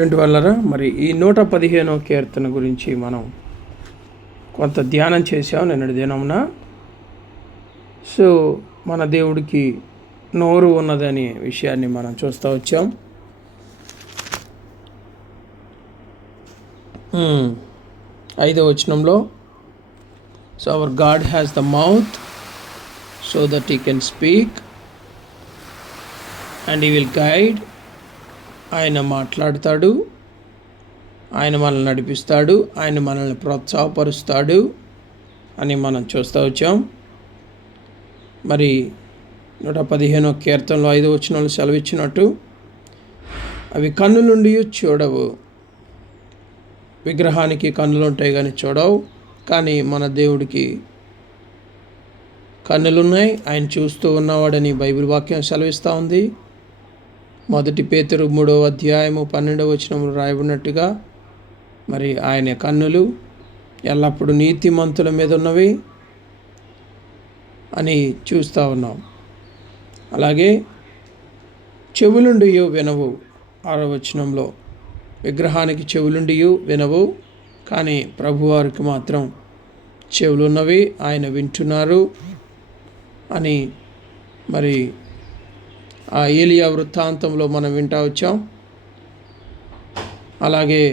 వల్లరా మరి ఈ 115వ కీర్తన గురించి మనం కొంత ధ్యానం చేసాం నిన్నటి దినమున. సో మన దేవుడికి నోరు ఉన్నదనే విషయాన్ని మనం చూస్తూ వచ్చాం. 5వ వచనంలో, so our God has the mouth so that he can speak and he will guide. ఆయన మాట్లాడతాడు, ఆయన మనల్ని నడిపిస్తాడు, ఆయన మనల్ని ప్రోత్సాహపరుస్తాడు అని మనం చూస్తూ వచ్చాం. మరి 115వ కీర్తనలో 5వ వచనంలో సెలవిచ్చినట్టు, అవి కన్నులుండి చూడవు. విగ్రహానికి కన్నులు ఉంటాయి కానీ చూడవు, కానీ మన దేవుడికి కన్నులున్నాయి, ఆయన చూస్తూ ఉన్నవాడని బైబిల్ వాక్యం సెలవిస్తూ ఉంది. 1 పేతురు 3వ అధ్యాయము 12వ వచనంలో రాయబడినట్టుగా మరి ఆయన కన్నులు ఎల్లప్పుడూ నీతిమంతుల మీద ఉన్నవి అని చూస్తూ ఉన్నాం. అలాగే చెవులుండి వినవు. 6వ వచనంలో, విగ్రహానికి చెవులుండి వినవు, కానీ ప్రభువారికి మాత్రం చెవులున్నవి, ఆయన వింటున్నారు అని మరి ఆ ఏలియా వృత్తాంతంలో మనం వింటూ వచ్చాం. అలాగే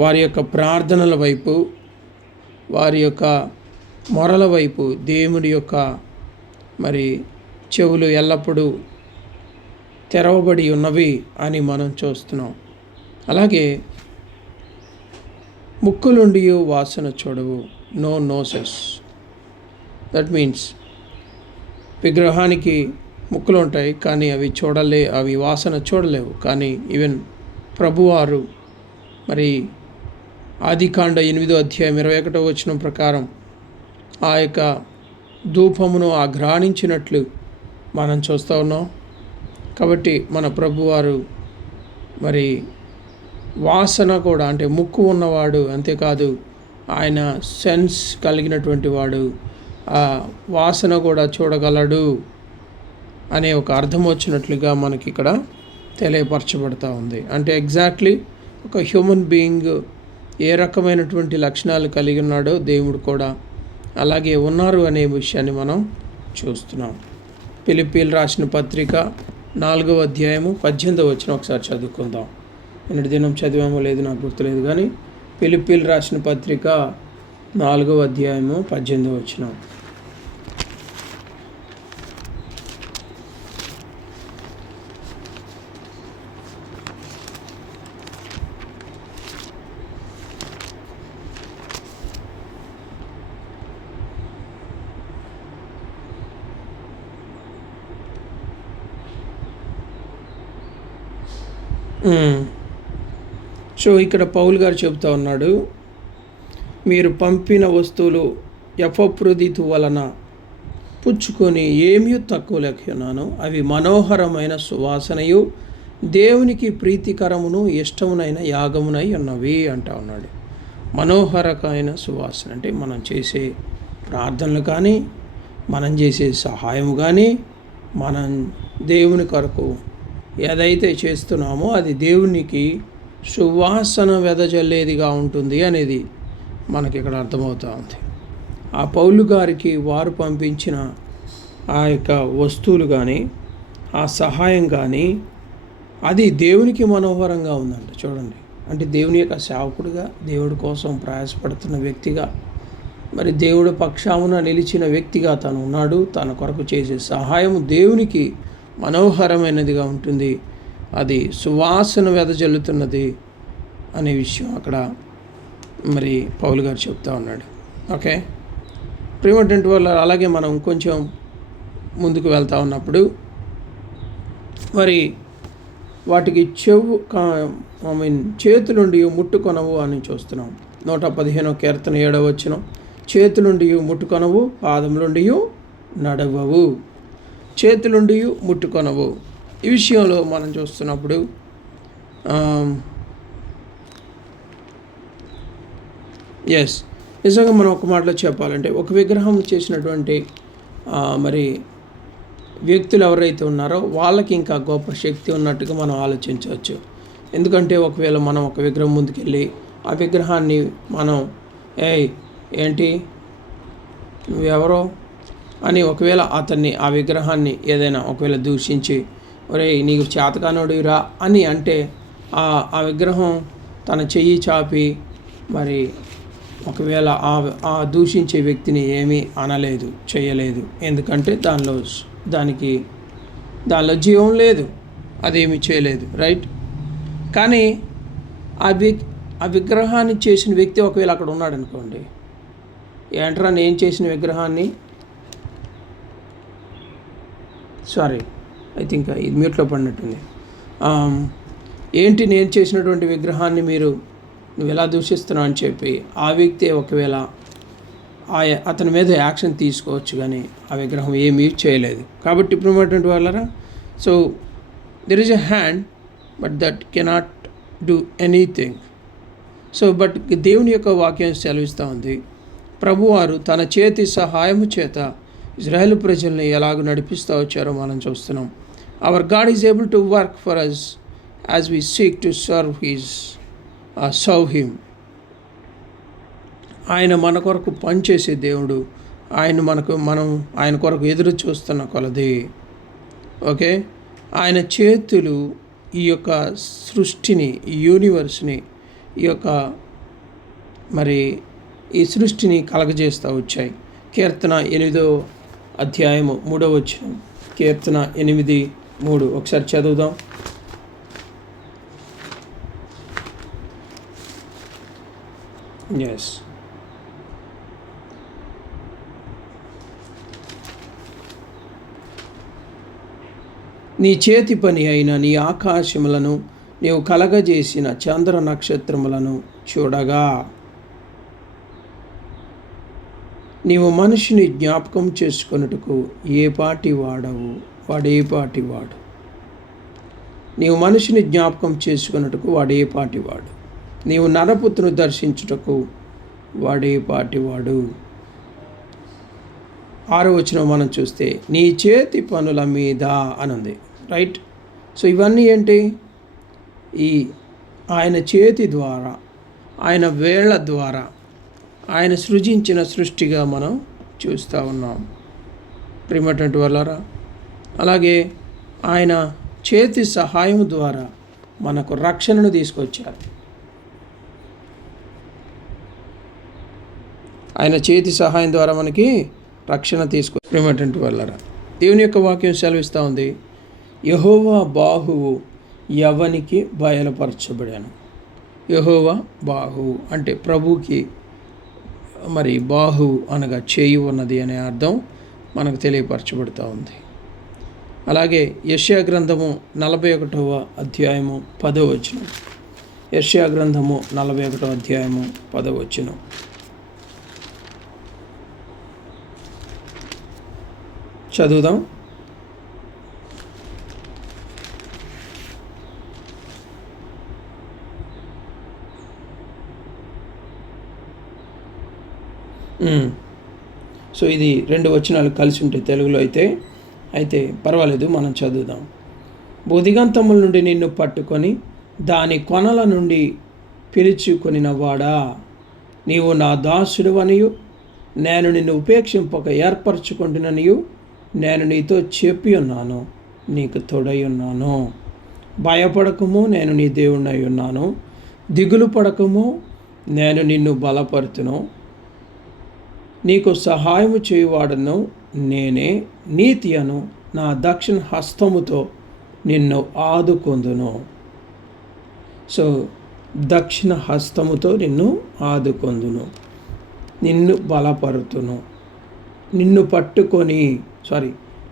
వారి యొక్క ప్రార్థనల వైపు, వారి యొక్క మొరల వైపు దేవుడి యొక్క మరి చెవులు ఎల్లప్పుడూ తెరవబడి ఉన్నవి అని మనం చూస్తున్నాం. అలాగే ముక్కులుండి వాసన చూడవు, నో నోసెస్. దట్ మీన్స్ విగ్రహానికి ముక్కులు ఉంటాయి కానీ అవి వాసన చూడలేవు. కానీ ఈవెన్ ప్రభువారు మరి ఆదికాండ 8వ అధ్యాయం 21వ వచనం ప్రకారం ఆ యొక్క ధూపమును ఆఘ్రాణించినట్లు మనం చూస్తూ ఉన్నాం. కాబట్టి మన ప్రభువారు మరి వాసన కూడా, అంటే ముక్కు ఉన్నవాడు, అంతేకాదు ఆయన సెన్స్ కలిగినటువంటి వాడు, ఆ వాసన కూడా చూడగలడు అనే ఒక అర్థం వచ్చినట్లుగా మనకి ఇక్కడ తెలియపరచబడుతూ ఉంది. అంటే ఎగ్జాక్ట్లీ ఒక హ్యూమన్ బీయింగ్ ఏ రకమైనటువంటి లక్షణాలు కలిగి ఉన్నాడో దేవుడు కూడా అలాగే ఉన్నారు అనే విషయాన్ని మనం చూస్తున్నాం. ఫిలిప్పీలు రాసిన పత్రిక 4వ అధ్యాయము 18వ వచనం ఒకసారి చదువుకుందాం. నిన్నటి దినం చదివామో లేదు నాకు గుర్తులేదు, కానీ ఫిలిప్పీలు రాసిన పత్రిక 4వ అధ్యాయము 18వ వచనం. సో ఇక్కడ పౌలు గారు చెబుతూ ఉన్నాడు, మీరు పంపిన వస్తువులు ఎపఫ్రోదితు వలన పుచ్చుకొని ఏమీ తక్కువ లెక్కనాను, అవి మనోహరమైన సువాసనయు దేవునికి ప్రీతికరమును ఇష్టమునైన యాగమునై ఉన్నవి అంటా ఉన్నాడు. మనోహరమైన సువాసన అంటే మనం చేసే ప్రార్థనలు కానీ, మనం చేసే సహాయం కానీ, మనం దేవుని కొరకు ఏదైతే చేస్తున్నామో అది దేవునికి సువాసన వెదజల్లేదిగా ఉంటుంది అనేది మనకి ఇక్కడ అర్థమవుతూ ఉంది. ఆ పౌలు గారికి వారు పంపించిన ఆ యొక్క వస్తువులు కానీ, ఆ సహాయం కానీ, అది దేవునికి మనోహరంగా ఉందంట. చూడండి, అంటే దేవుని యొక్క సేవకుడిగా, దేవుడి కోసం ప్రయాసపడుతున్న వ్యక్తిగా, మరి దేవుడి పక్షామున నిలిచిన వ్యక్తిగా తను ఉన్నాడు. తన కొరకు చేసే సహాయం దేవునికి మనోహరమైనదిగా ఉంటుంది, అది సువాసన వెదజల్లుతున్నది అనే విషయం అక్కడ మరి పౌలు గారు చెప్తా ఉన్నాడు. ఓకే, ప్రియమైనటువంటి వల్ల అలాగే మనం కొంచెం ముందుకు వెళ్తూ ఉన్నప్పుడు మరి వాటికి చేతులుండి ముట్టుకొనవు అని చూస్తున్నాం. 115వ కీర్తన 7వ వచనం, చేతులుండి ముట్టుకొనవు, పాదములుండి నడవవు. చేతులుండి ముట్టుకొనవు ఈ విషయంలో మనం చూస్తున్నప్పుడు నిజంగా మనం ఒక మాటలో చెప్పాలంటే, ఒక విగ్రహం చేసినటువంటి మరి వ్యక్తులు ఎవరైతే ఉన్నారో వాళ్ళకి ఇంకా గొప్ప శక్తి ఉన్నట్టుగా మనం ఆలోచించవచ్చు. ఎందుకంటే ఒకవేళ మనం ఒక విగ్రహం ముందుకెళ్ళి ఆ విగ్రహాన్ని మనం ఏంటి నువ్వెవరో అని ఒకవేళ అతన్ని ఆ విగ్రహాన్ని ఏదైనా ఒకవేళ దూషించి ఒరే నీకు చేతకానోడిరా అని అంటే ఆ విగ్రహం తన చెయ్యి చాపి మరి ఒకవేళ ఆ దూషించే వ్యక్తిని ఏమీ అనలేదు, చేయలేదు. ఎందుకంటే దానిలో జీవం లేదు, అదేమీ చేయలేదు, రైట్. కానీ ఆ విగ్రహాన్ని చేసిన వ్యక్తి ఒకవేళ అక్కడ ఉన్నాడు అనుకోండి, ఏంట్రా నేను చేసిన విగ్రహాన్ని, సారీ ఐ థింక్ ఇది మ్యూట్లో పడినట్టుంది, ఏంటి నేను చేసినటువంటి విగ్రహాన్ని నువ్వు ఎలా దూషిస్తున్నావు అని చెప్పి ఆ వ్యక్తి ఒకవేళ అతని మీద యాక్షన్ తీసుకోవచ్చు, కానీ ఆ విగ్రహం ఏమీ చేయలేదు. కాబట్టి ఇప్పుడు ఉన్నటువంటి వాళ్ళరా, so there is a hand but that cannot do anything. So but దేవుని యొక్క వాక్యం సెలవిస్తూ ఉంది, ప్రభువారు తన చేతి సహాయము చేత ఇజ్రాయేలు ప్రజల్ని ఎలాగ నడిపిస్తూ వచ్చారో మనం చూస్తున్నాం. Our God is able to work for us as we seek to serve him. ఆయన మన కొరకు పనిచేసే దేవుడు. మనం ఆయన కొరకు ఎదురు చూస్తున్న కొలది. ఓకే, ఆయన చేతులు ఈ యొక్క సృష్టిని, ఈ యూనివర్స్ని, ఈ సృష్టిని కలగజేస్తూ వచ్చాయి. కీర్తన 8వ అధ్యాయము 3వ వచనం, కీర్తన 8:3 ఒకసారి చదువుదాం. ఎస్, నీ చేతి పని అయిన నీ ఆకాశములను నీవు కలగజేసిన చంద్ర నక్షత్రములను చూడగా, నీవు మనిషిని జ్ఞాపకం చేసుకొనుటకు వాడేపాటివాడు. నీవు మనిషిని జ్ఞాపకం చేసుకొనుటకు వాడేపాటివాడు. నీవు నరపుత్రును దర్శించుటకు వాడేపాటివాడు. 6వ వచనం మనం చూస్తే నీ చేతి పనుల మీద అనుంది, రైట్. సో ఇవన్నీ ఏంటి? ఆయన చేతి ద్వారా, ఆయన వేళ్ల ద్వారా ఆయన సృజించిన సృష్టిగా మనం చూస్తూ ఉన్నాం ప్రియమైనటువంటి వాళ్ళారా. అలాగే ఆయన చేతి సహాయం ద్వారా మనకు రక్షణను తీసుకొచ్చారు. ఆయన చేతి సహాయం ద్వారా మనకి రక్షణ ప్రియమైనటువంటి వాళ్ళారా, దేవుని యొక్క వాక్యం సెలవిస్తూ ఉంది, యెహోవా బాహువు ఎవనికి బయలుపరచబడాను. యెహోవా బాహువు అంటే ప్రభువుకి బాహువు అనగా చేయి ఉన్నది అనే అర్థం మనకు తెలియపరచబడుతూ ఉంది. అలాగే యెషయా గ్రంథము 41వ అధ్యాయము 10వ వచనం. యెషయా గ్రంథము 41వ అధ్యాయము 10వ వచనం. చదువుదాం. సో ఇది 2 వచనాలు కలిసి ఉంటాయి తెలుగులో అయితే పర్వాలేదు, మనం చదువుదాం. బొదిగంతముల నుండి నిన్ను పట్టుకొని దాని కొనల నుండి పిలుచుకొనినవాడా, నీవు నా దాసుడువనియు నేను నిన్ను ఉపేక్షింపక ఏర్పరచుకుంటుననియు నేను నీతో చెప్పి ఉన్నాను, నీకు తోడై ఉన్నాను. భయపడకము, నేను నీ దేవుడినై ఉన్నాను. దిగులు పడకము, నేను నిన్ను బలపరుతును. నీకు సహాయము చేయువాడను నేనే. నీతి అను నా దక్షిణ హస్తముతో నిన్ను ఆదుకొందును. సో దక్షిణ హస్తముతో నిన్ను ఆదుకొందును, నిన్ను బలపరుతును.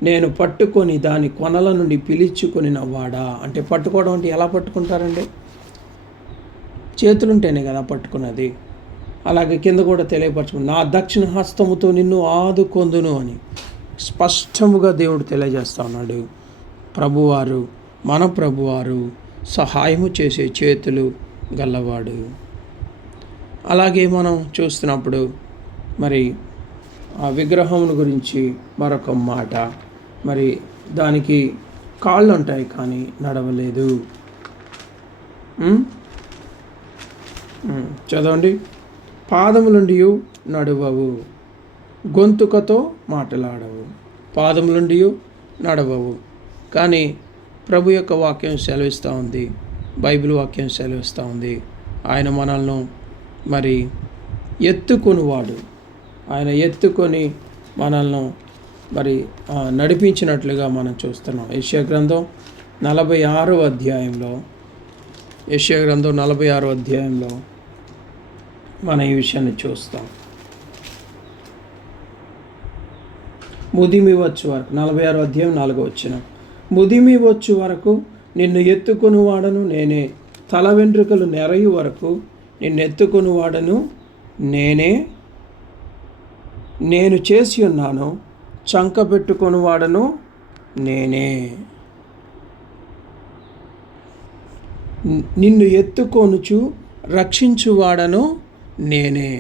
నేను పట్టుకొని దాని కొనల నుండి పిలుచుకొనిన వాడా. అంటే పట్టుకోవడం అంటే ఎలా పట్టుకుంటారండి? చేతులుంటేనే కదా పట్టుకున్నది. అలాగే కింద కూడా తెలియపరచుకుని నా దక్షిణ హస్తముతో నిన్ను ఆదుకొందును అని స్పష్టముగా దేవుడు తెలియజేస్తా ఉన్నాడు. మన ప్రభువారు సహాయము చేసే చేతులు గల్లవాడు. అలాగే మనం చూస్తున్నప్పుడు ఆ విగ్రహమును గురించి మరొక మాట, దానికి కాళ్ళు ఉంటాయి కానీ నడవలేదు. చదవండి. పాదములుండి నడువవు, గొంతుకతో మాట్లాడవు. పాదములుండి నడవవు. కానీ ప్రభు యొక్క వాక్యం సెలవిస్తూ ఉంది, బైబిల్ వాక్యం సెలవిస్తూ ఉంది, ఆయన మనల్ని మరి ఎత్తుకొనివాడు. ఆయన ఎత్తుకొని మనల్ని మరి నడిపించినట్లుగా మనం చూస్తున్నాం. యెషయా గ్రంథం 46వ అధ్యాయంలో మనం ఈ విషయాన్ని చూస్తాం. ముదిమి వచ్చు వరకు, 46వ అధ్యాయం 4వ వచనం, ముదిమి వచ్చు వరకు నిన్ను ఎత్తుకొని వాడను నేనే, తల వెంట్రుకలు నెరయు వరకు నిన్ను ఎత్తుకొని వాడను నేనే, నేను చేసి ఉన్నాను, చంక పెట్టుకొని వాడను నేనే, నిన్ను ఎత్తుకొనుచు రక్షించువాడను నేనే.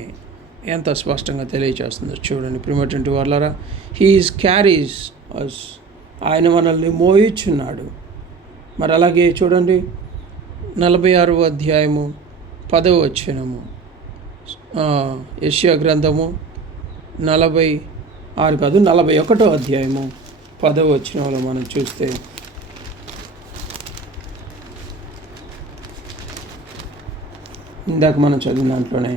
ఎంత స్పష్టంగా తెలియజేస్తుందో చూడండి ప్రియమైనటువంటి వాళ్ళారా. హీ ఈజ్ క్యారీస్ అస్, ఆయన మనల్ని మోయిచున్నాడు. మరి అలాగే చూడండి 46వ అధ్యాయము 10వ వచనము, యెషయా గ్రంథము 41వ అధ్యాయము 10వ వచనంలో మనం చూస్తే, ఇందాక మనం చదివిన దాంట్లోనే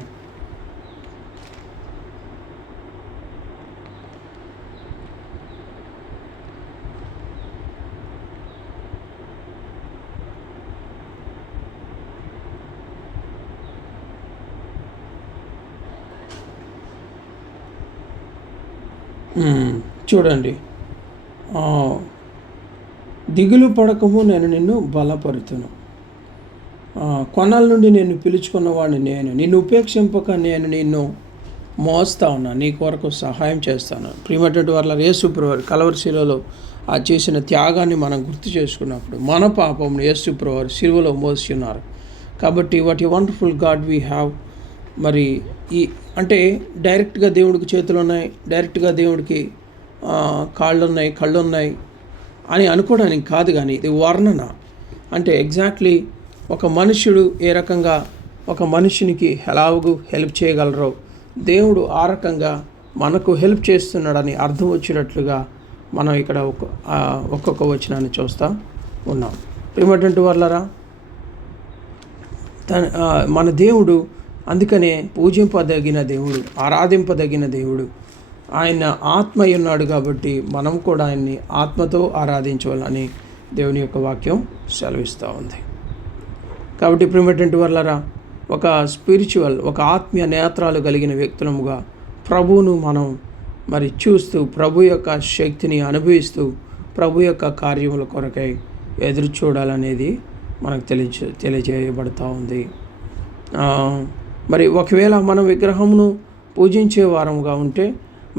చూడండి, దిగులు పడకము, నేను నిన్ను బలపరుతును, కొనాల నుండి నేను పిలుచుకున్నవాడిని నేను, నిన్ను ఉపేక్షింపక నేను నిన్ను మోస్తా ఉన్నా, నీ కొరకు సహాయం చేస్తాను. ప్రియమైనటువంటి వాళ్ళ యేసుప్రభు కలవరి శిలువలో ఆ చేసిన త్యాగాన్ని మనం గుర్తు చేసుకున్నప్పుడు మన పాపంను యేసుప్రభు శిలువలో మోసి ఉన్నారు. కాబట్టి what a wonderful God we have. మరి ఈ అంటే డైరెక్ట్గా దేవుడికి చేతులు ఉన్నాయి, డైరెక్ట్గా దేవుడికి కాళ్ళు ఉన్నాయి, కళ్ళు ఉన్నాయి అని అనుకోవడానికి కాదు, కానీ ఇది వర్ణన. అంటే ఎగ్జాక్ట్లీ ఒక మనుష్యుడు ఏ రకంగా ఒక మనుషునికి ఎలాగూ హెల్ప్ చేయగలరో దేవుడు ఆ రకంగా మనకు హెల్ప్ చేస్తున్నాడని అర్థం వచ్చినట్లుగా మనం ఇక్కడ ఒక్కొక్క వచనాన్ని చూస్తూ ఉన్నాం. ప్రియమైనటువంటి వాళ్ళరా, మన దేవుడు అందుకనే పూజింపదగిన దేవుడు, ఆరాధింపదగిన దేవుడు. ఆయన ఆత్మ ఉన్నాడు కాబట్టి మనం కూడా ఆయన్ని ఆత్మతో ఆరాధించాలని దేవుని యొక్క వాక్యం సెలవిస్తూ ఉంది. కాబట్టి ప్రియమైనటువంటి వాళ్ళరా, ఒక స్పిరిచువల్, ఒక ఆత్మీయ నేత్రాలు కలిగిన వ్యక్తులముగా ప్రభువును మనం మరి చూస్తూ, ప్రభు యొక్క శక్తిని అనుభవిస్తూ, ప్రభు యొక్క కార్యముల కొరకై ఎదురు చూడాలనేది మనకు తెలియజేయబడుతూ ఉంది. మరి ఒకవేళ మనం విగ్రహమును పూజించే వారముగా ఉంటే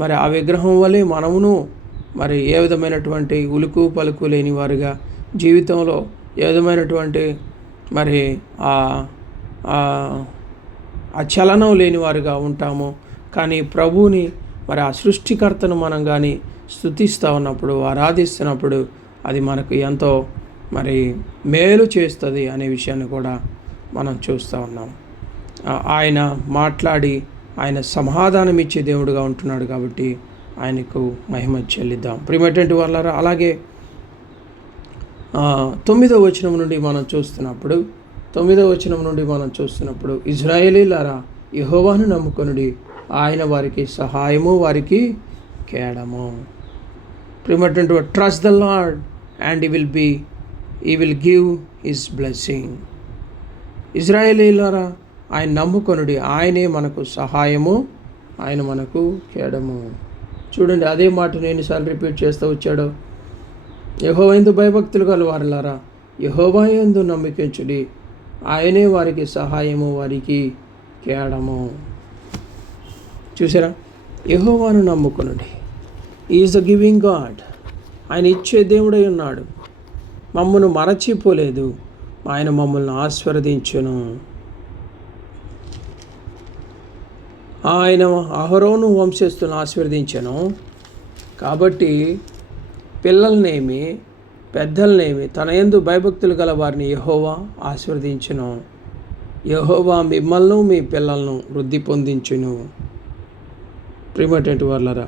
మరి ఆ విగ్రహం వల్లే మనమును మరి ఏ విధమైనటువంటి ఉలుకు పలుకు లేని వారుగా జీవితంలో ఏ విధమైనటువంటి మరి ఆ చలనం లేని వారుగా ఉంటాము. కానీ ప్రభువుని మరి ఆ సృష్టికర్తను మనం కానీ స్తుతిస్తూ ఉన్నప్పుడు, ఆరాధిస్తున్నప్పుడు అది మనకు ఎంతో మరి మేలు చేస్తుంది అనే విషయాన్ని కూడా మనం చూస్తూ ఉన్నాం. ఆయన మాట్లాడి ఆయన సమాధానం ఇచ్చే దేవుడుగా ఉంటున్నాడు కాబట్టి ఆయనకు మహిమ చెల్లిద్దాం. ప్రియమైనటువంటి వాళ్ళారా, అలాగే 9వ వచనం నుండి మనం చూస్తున్నప్పుడు ఇజ్రాయేలీలారా యెహోవాను నమ్ముకొనుడి, ఆయన వారికి సహాయము, వారికి కేడము. ప్రియమైనటువంటి trust the lord and he will give his blessing. ఇజ్రాయేలీలారా ఆయన నమ్ముకొనుడి, ఆయనే మనకు సహాయము, ఆయన మనకు కేడము. చూడండి, అదే మాటను ఎన్నిసార్లు రిపీట్ చేస్తూ వచ్చాడో. యెహోవా యందు భయభక్తులు గల వారులారా యెహోవా యందు నమ్మికించుడి, ఆయనే వారికి సహాయము, వారికి కేడము. చూసారా, యెహోవాను నమ్ముకొనుడి. Is the giving God. ఆయన ఇచ్చే దేవుడై ఉన్నాడు. మమ్మను మరచిపోలేదు, ఆయన మమ్మల్ని ఆశీర్వదించును. ఆయన అహరోను వంశస్థులను ఆశీర్వదించను. కాబట్టి పిల్లలనేమి పెద్దలనేమి తన యందు భయభక్తులు గల వారిని యెహోవా ఆశీర్వదించును. యెహోవా మిమ్మల్ని మీ పిల్లలను వృద్ధి పొందించును. ప్రియమైనటువంటి వాళ్ళరా,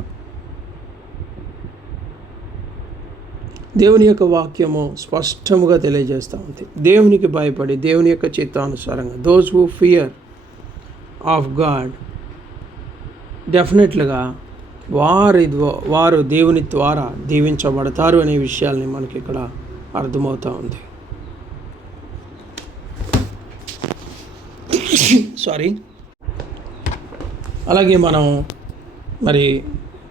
దేవుని యొక్క వాక్యము స్పష్టముగా తెలియజేస్తూ ఉంది. దేవునికి భయపడి దేవుని యొక్క చిత్తానుసారంగా those who fear of God డెఫినెట్లుగా వారు దేవుని ద్వారా దీవించబడతారు అనే విషయాల్ని మనకి ఇక్కడ అర్థమవుతూ ఉంది. సారీ. అలాగే మనం మరి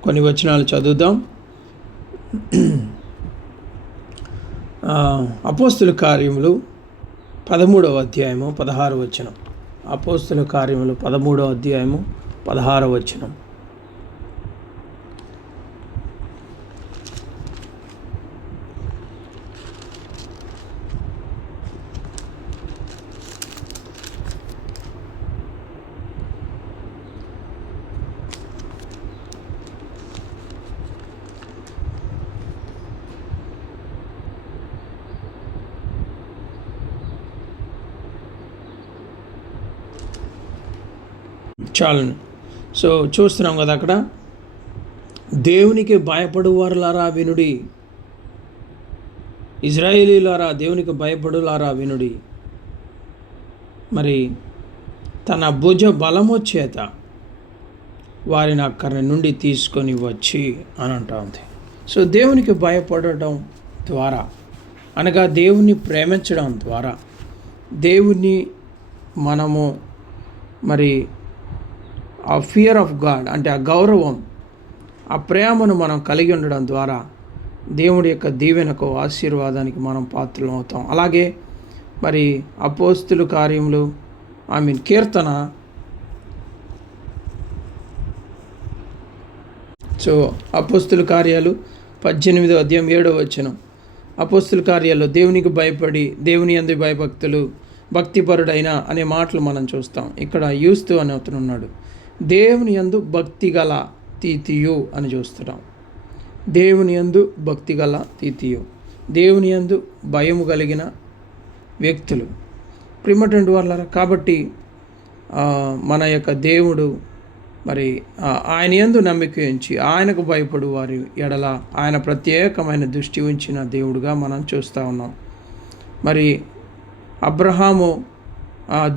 కొన్ని వచనాలు చదువుదాం. అపోస్తుల కార్యములు 13వ అధ్యాయము 16వ వచనం. అపోస్తుల కార్యములు 13వ అధ్యాయము 16వ వచనం. చాలు. సో చూస్తున్నాం కదా అక్కడ, దేవునికి భయపడువారులారా వినుడి, ఇజ్రాయేలీలారా దేవునికి భయపడులారా వినుడి. మరి తన భుజ బలము చేత వారిని అక్కడి నుండి తీసుకొని వచ్చి అని అంటా ఉంది. సో దేవునికి భయపడటం ద్వారా, అనగా దేవుణ్ణి ప్రేమించడం ద్వారా, దేవుణ్ణి మనము మరి ఆ ఫియర్ ఆఫ్ గాడ్ అంటే ఆ గౌరవం, ఆ ప్రేమను మనం కలిగి ఉండడం ద్వారా దేవుడి యొక్క దీవెనకు, ఆశీర్వాదానికి మనం పాత్రలు అవుతాం. అలాగే మరి అపోస్తుల కార్యములు కీర్తన, సో అపోస్తుల కార్యాలు 18వ అధ్యాయం 7వ వచనం. అపోస్తుల కార్యాల్లో దేవునికి భయపడి దేవుని యందు భయభక్తులు భక్తిపరుడైన అనే మాటలు మనం చూస్తాం. ఇక్కడ యూస్తు అని అతను ఉన్నాడు. దేవుని యందు భక్తి గల తీతియు అని చూస్తున్నాం. దేవుని యందు భక్తి గల తీతియు, దేవుని యందు భయము కలిగిన వ్యక్తులు. ప్రియమైనటువంటి వాళ్ళారా, కాబట్టి మన యొక్క దేవుడు మరి ఆయన యందు నమ్మిక ఉంచి ఆయనకు భయపడు వారి ఎడల ఆయన ప్రత్యేకమైన దృష్టి ఉంచిన దేవుడుగా మనం చూస్తూ ఉన్నాం. మరి అబ్రహాము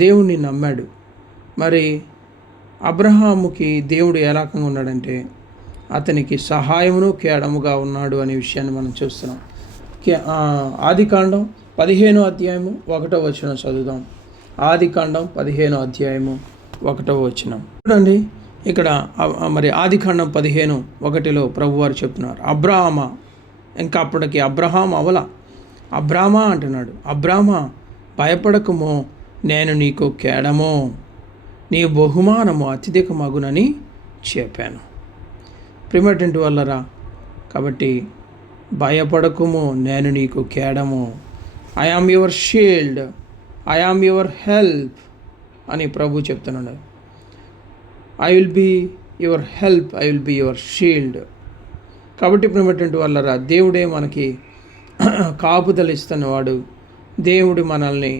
దేవుణ్ణి నమ్మాడు. మరి అబ్రహాముకి దేవుడు ఏ రకంగా ఉన్నాడంటే అతనికి సహాయమును కేడముగా ఉన్నాడు అనే విషయాన్ని మనం చూస్తున్నాం. ఆదికాండం 15వ అధ్యాయము 1వ వచనం చదువుదాం. ఆదికాండం 15వ అధ్యాయము 1వ వచనం చూడండి. ఇక్కడ మరి ఆదికాండం 15:1 ప్రభువారు చెప్తున్నారు, అబ్రామా, ఇంకా అప్పటికి అబ్రహాం అవల, అబ్రామా అంటున్నాడు, అబ్రామా భయపడకము, నేను నీకు కేడము, నీ బహుమానము అత్యధిక మగునని చెప్పాను. ప్రియమైనటువంటి వాళ్ళరా, కాబట్టి భయపడకుము, నేను నీకు కేడము, I am your shield, I am your help అని ప్రభు చెప్తున్నాడు. I will be your help, I will be your shield. కాబట్టి ప్రియమైనటువంటి వాళ్ళరా, దేవుడే మనకి కాపుదలు ఇస్తున్నవాడు, దేవుడు మనల్ని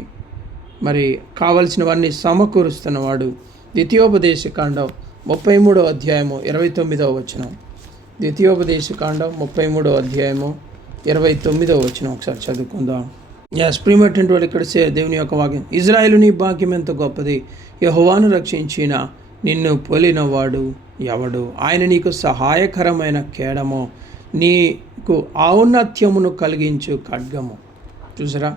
మరి కావలసినవన్నీ సమకూరుస్తున్నవాడు. ద్వితీయోపదేశకాండం 33వ అధ్యాయము 29వ వచనం. ద్వితీయోపదేశకాండం 33వ అధ్యాయము 29వ వచనం ఒకసారి చదువుకుందాం. ప్రియమైనటువంటి వాడు ఇక్కడ దేవుని యొక్క వాక్యం, ఇజ్రాయేలు నీ భాగ్యం ఎంత గొప్పది, యెహోవాను రక్షించిన నిన్ను పోలినవాడు ఎవడు, ఆయన నీకు సహాయకరమైన కేడము, నీకు ఔన్నత్యమును కలిగించు ఖడ్గము. చూసారా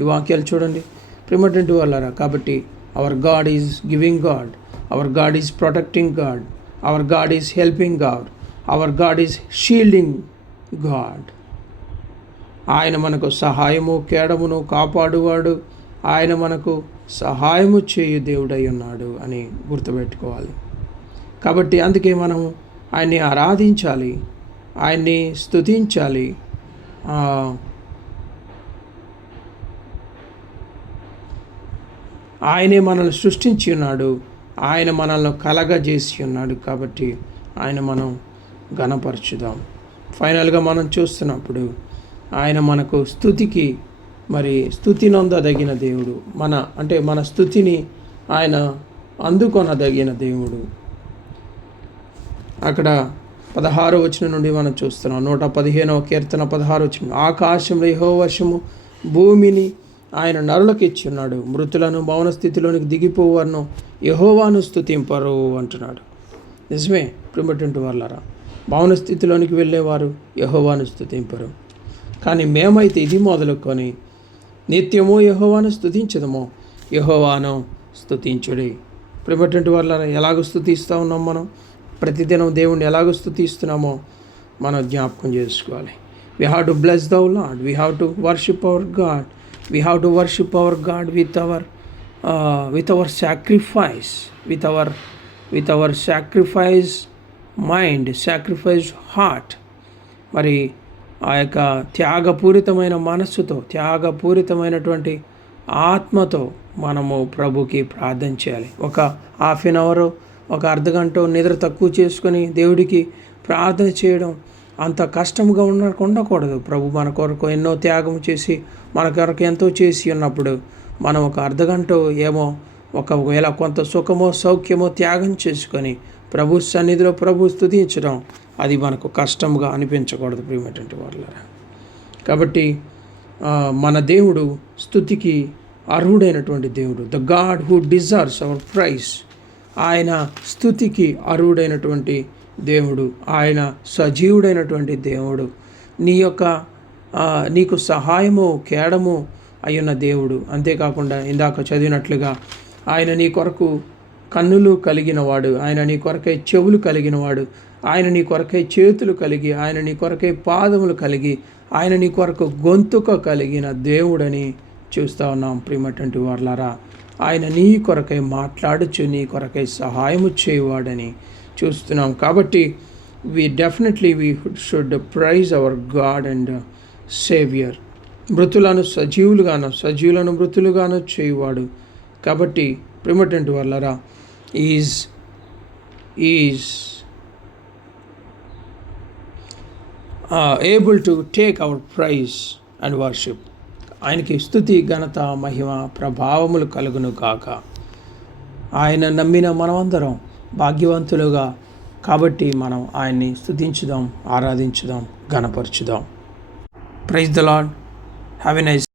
ఈ వాక్యాలు చూడండి ప్రియమైనటువంటి వాళ్ళారా. కాబట్టి hour God is giving God, hour God is protecting God, hour God is helping God, hour God is shielding God. ఆయన మనకు సహాయము కేడమును కాపాడువాడు, ఆయన మనకు సహాయము చేయు దేవుడై ఉన్నాడు అని గుర్తుపెట్టుకోవాలి. కాబట్టి అందుకే మనము ఆయన్ని ఆరాధించాలి, ఆయన్ని స్తుతించాలి. ఆయనే మనల్ని సృష్టించి ఉన్నాడు, ఆయన మనల్ని కలగజేసి ఉన్నాడు. కాబట్టి ఆయన మనం ఘనపరచుదాం. ఫైనల్గా మనం చూస్తున్నప్పుడు ఆయన మనకు స్తుతికి మరి స్తుతి నొందదగిన దేవుడు, మన స్తుతిని ఆయన అందుకొనదగిన దేవుడు. అక్కడ 16వ వచనం నుండి మనం చూస్తున్నాం. 115వ కీర్తన 16వ వచనం, ఆకాశంలో యెహోవా వర్షము, భూమిని ఆయన నరులకు ఇచ్చున్నాడు, మృతులను మౌన స్థితిలోనికి దిగిపోవారును యెహోవాను స్తుతింపరు అంటున్నాడు. నిజమే ప్రియమైనటువంటి వాళ్ళారా, మౌన స్థితిలోనికి వెళ్ళేవారు యెహోవాను స్తుతింపరు. కానీ మేమైతే ఇది మొదలుకొని నిత్యము యెహోవాను స్తుతించదము, యెహోవాను స్తుతించుడి. ప్రియమైనటువంటి వాళ్ళారా, ఎలాగ స్తుతిస్తూ ఉన్నాం మనం? ప్రతిదినం దేవుణ్ణి ఎలాగ స్తుతిస్తున్నామో మనం జ్ఞాపకం చేసుకోవాలి. We have to bless the lord, we have to worship hour God, we have to worship hour God with our sacrifice, with our sacrifice mind, sacrifice heart. మరి ఆ యొక్క త్యాగపూరితమైన మనస్సుతో, త్యాగపూరితమైనటువంటి ఆత్మతో మనము ప్రభుకి ప్రార్థన చేయాలి. ఒక హాఫ్ అన్ అవర్, ఒక అర్ధగంట నిద్ర తక్కువ చేసుకొని దేవుడికి ప్రార్థన చేయడం అంత కష్టంగా ఉండకూడదు. ప్రభు మన కొరకు ఎన్నో త్యాగం చేసి మన కొరకు ఎంతో చేసి ఉన్నప్పుడు మనం ఒక అర్ధగంట ఏమో, ఒకవేళ కొంత సుఖమో సౌఖ్యమో త్యాగం చేసుకొని ప్రభు సన్నిధిలో ప్రభు స్తుతించడం, అది మనకు కష్టంగా అనిపించకూడదు ప్రియమైనటువంటి వాళ్ళారా. కాబట్టి మన దేవుడు స్తుతికి అర్హుడైనటువంటి దేవుడు. The God who deserves our praise. ఆయన స్తుతికి అర్హుడైనటువంటి దేవుడు, ఆయన సజీవుడైనటువంటి దేవుడు, నీకు సహాయము కేడము అయ్యున్న దేవుడు. అంతేకాకుండా ఇందాక చదివినట్లుగా ఆయన నీ కొరకు కన్నులు కలిగినవాడు, ఆయన నీ కొరకై చెవులు కలిగినవాడు, ఆయన నీ కొరకై చేతులు కలిగి, ఆయన నీ కొరకై పాదములు కలిగి, ఆయన నీ కొరకు గొంతుక కలిగిన దేవుడని చూస్తూ ఉన్నాం ప్రియమైనటువంటి వాళ్ళారా. ఆయన నీ కొరకై మాట్లాడుచు నీ కొరకై సహాయము చేయువాడని చూస్తున్నాం. కాబట్టి we should praise our God and saviour. మృతులను సజీవులుగాను, సజీవులను మృతులుగాను చేయువాడు. కాబట్టి ప్రియమైనటువంటి వాళ్ళారా, is able to take our praise and worship. ఆయనకి స్తుతి, ఘనత, మహిమ, ప్రభావములు కలుగును కాక. ఆయన నమ్మిన మనమందరం భాగ్యవంతులుగా, కాబట్టి మనం ఆయన్ని స్తుతించుదాం, ఆరాధించుదాం, ఘనపరచుదాం. Praise the Lord. Have a nice